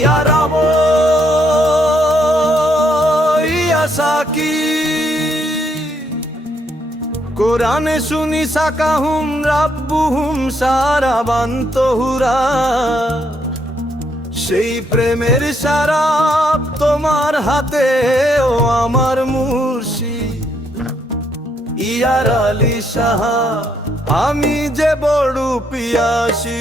ইয়া রাম ইয়া Psaki. কোরআনে শুনি সাকাহুম রাব্বুহুম সারাবান্ত হুরা সেই প্রেমের সারাপ তোমার হাতে ও আমার মুর্শি ইয়ার আলী সাহা, আমি যে বড় পিয়াসী।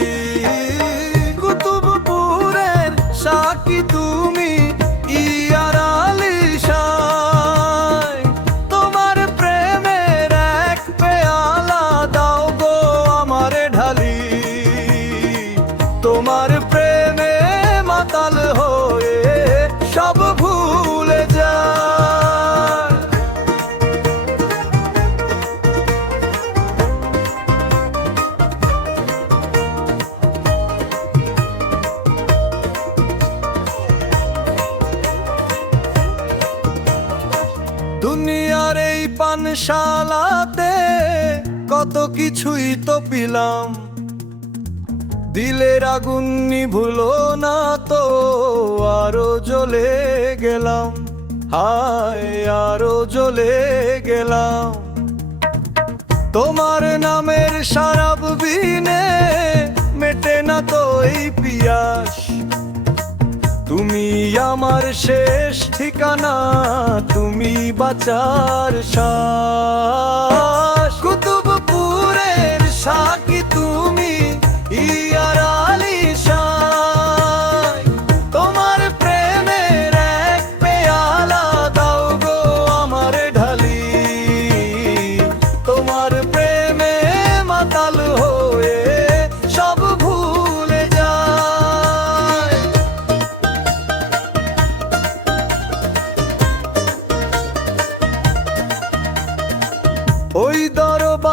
দুনিয়ার এই পানশালাতে কত কিছুই তো পিলাম। দিলের আগুন নিভুলো না তো আরও জ্বলে গেলাম। হায়, আরও জ্বলে গেলাম। তোমার নামের সারাব বিনে মেটে না তো এই পিয়াস। তুমি আমার শেষ ঠিকানা তুমি বাঁচার সুতুবপুরের সাকি তুমি ইয়ার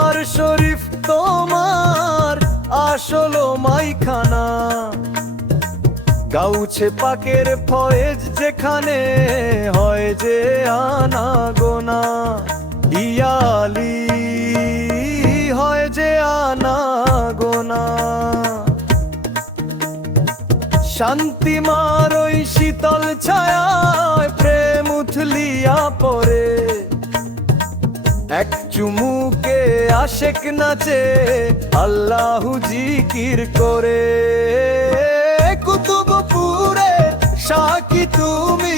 দরবার শরীফ তোমার আসলো মাইখানা। গাউছে পাকের ফয়েজ যেখানে হয় যে আনা গোনা ইয়ালি হয় যে আনা গোনা শান্তি মার ওই শীতল ছায়ায় প্রেম উথলিয়া পরে এক চুমুকে আশেক নাচে আল্লাহু জিকির করে। কুতুবপুরে সাকি তুমি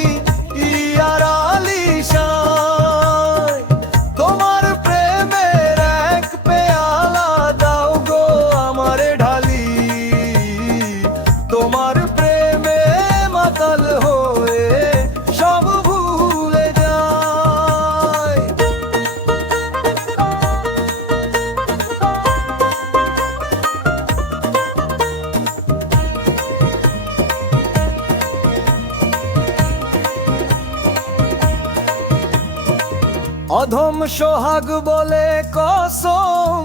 অধম সোহাগ বলে কসম,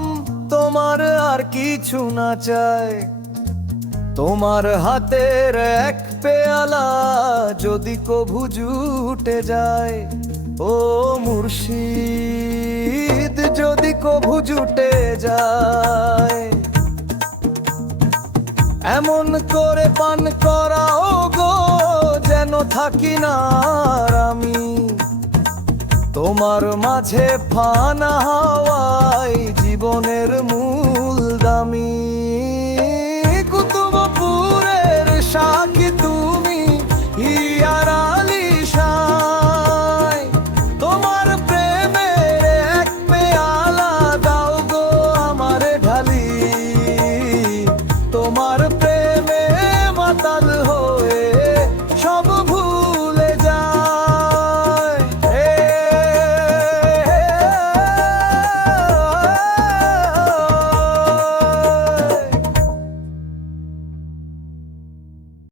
তোমার আর কিছু না চায় তোমার হাতের এক পেয়ালা যদি কভু জুটে যায়, ও মুর্শিদ, যদি কভু জুটে যায়। এমন করে পান করাও গো, যেন থাকি না আমি। তোমার মাঝে ফানা হাওয়াই